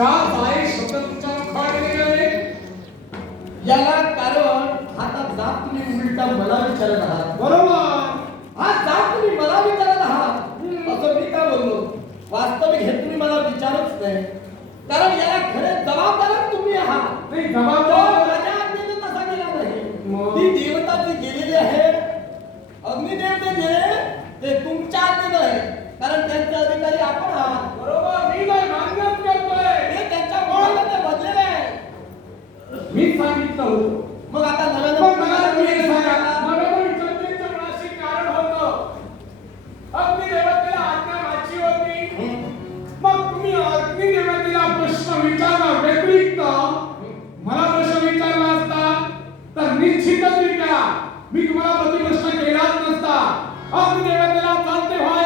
का बाय शब्द तुमच्या मुखात निघाले याला कारण आता जात तुम्ही उलटा मला विचारत आहात. बरोबर? हा जात तुम्ही मला विचारत आहात. असं मी का बोललो? वास्तविक हे तुम्ही मला विचारच नाही. कारण याला खरे जबाबदारच तुम्ही आहात. नाही जबाबदार माझ्या आज्ञेने तसा गेला नाही? ती देवता जी गेलेली आहे अग्निदेव जे गेले ते तुमच्या आज्ञेने आहे. कारण त्यांचे अधिकारी आपण आहात. बरोबर मी नाही मान्यच करतोय ते त्यांच्या मुळाला ते बदलेले आहे मी सांगितलं होतं मग आता नव्यानं पण मला तुम्ही एक सांगा सांगा. नव्यानं विचारण्याचं मुळाशी कारण होतं अग्निदेवतेला आज्ञा माझी होती मग तुम्ही अग्निदेवतेला प्रश्न विचारला व्यतिरिक्त मला प्रश्न विचारला असता तर निश्चितरित्या मी तुम्हाला प्रतिप्रश्न केलाच नसता. अग्निदेवतेला चालते व्हा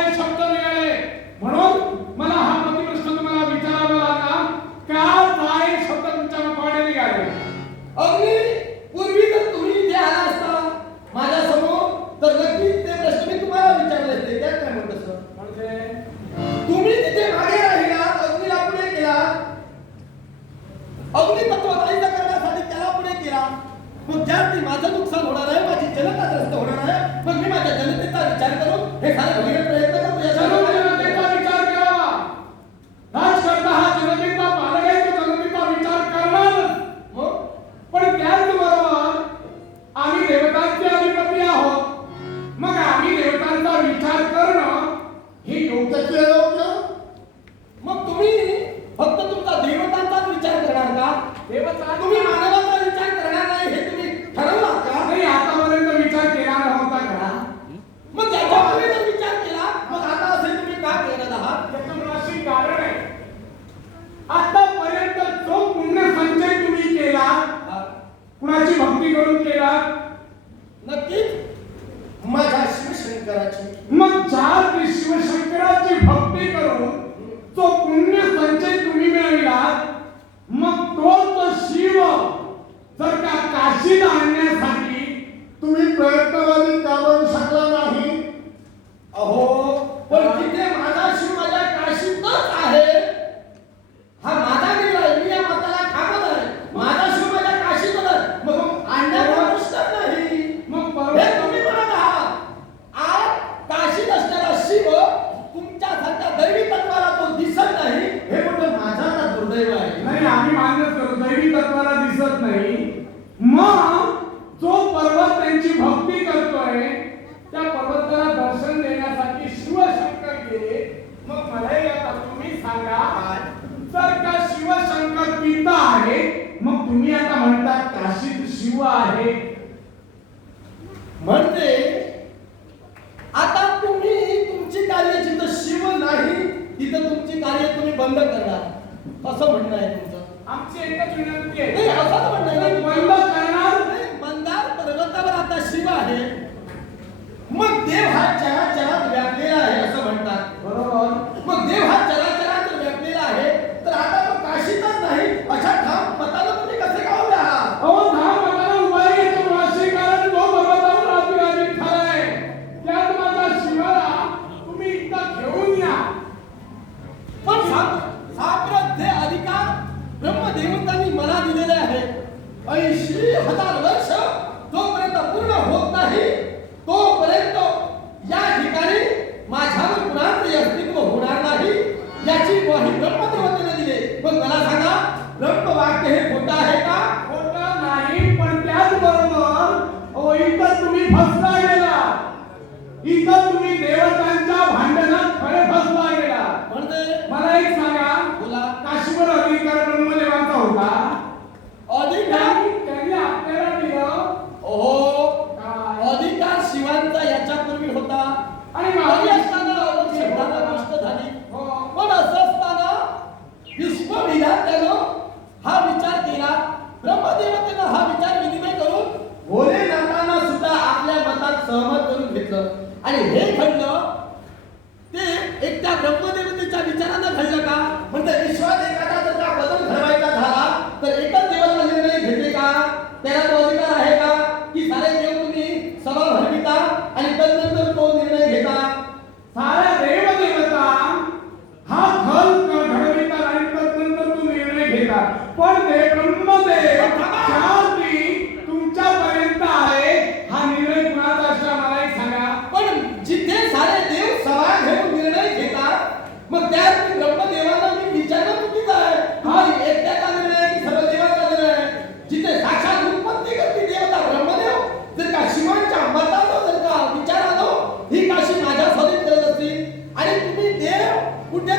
ज्यात माझं नुकसान होणार आहे माझी जनता त्रस्त होणार आहे. मग मी माझ्या जनतेचा विचार करून हे सारे प्रयत्न करतो जनतेचा विचार करावा हा जनतेचा पालक आहे तो जनतेचा विचार करणारच मग? पण त्याचबरोबर आम्ही देवतांचे अधिपती आहोत. मग आम्ही देवतांचा विचार करणं हे योग्य योग्य योग्य मग तुम्ही फक्त तुमचा देवतांचाच विचार करणार का देवता तुम्ही मानवाचा विचार करणार नाही हे तुम्ही ठरवला का नाही आतापर्यंत विचार केला नव्हता का मग त्याच्यापूर्वी जर विचार केला मग आता असे तुम्ही का करत आहात त्याचं मुळाशी कारण आहे आतापर्यंत जो पुण्य संचय तुम्ही केला कुणाची भक्ती करून केला? नक्कीच. माझ्या शिवशंकराची. मग चार शिवशंकराची भक्ती करून तो पुण्य संचय तुम्ही मिळविला मग तो तो शिव जर का काशीत आणण्यासाठी तुम्ही प्रयत्नवादी का शकला नाही. अहो पण तिथे माझा शिव माझ्या काशीतच आहे हा माझा निर्णय मी या मताला ठाकत आहे माझा शिव माझ्या काशीतच आहे मग आणण्याचा प्रश्नच नाही मग हे बरोबर तुम्ही म्हणत आहात आज काशीत असलेला शिव तुमच्यासारख्या दैवी तत्वाला तो दिसत नाही हे मोठं माझा ना दुर्दैव आहे नाही आम्ही मान्यच करतो दैवी तत्वाला दिसत नाही मग जो पर्वत त्यांची भक्ती करतोय त्या पर्वताला दर्शन देण्यासाठी शिवशंकर गेले मग मलाही आता तुम्ही सांगा जर का शिवशंकर पिता आहे मग तुम्ही आता म्हणता काशीत शिव आहे म्हणजे आता तुम्ही तुमची कार्य जिथं शिव नाही तिथं तुमची कार्य तुम्ही बंद करणार असं म्हणणं आहे तुमचं. आमची एकच विनंती नाही आहे असं म्हणणं आहे. ना बंद तुमचं? करणार. नाही, मंदार पर्वतावर आता शिव आहे. मग देव हा चराचरात व्यापलेला एकदा त्या ब्रह्मदेवतेच्या विचारानं घडलं का?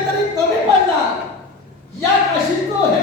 तरी कमी पडला या काशींतो हे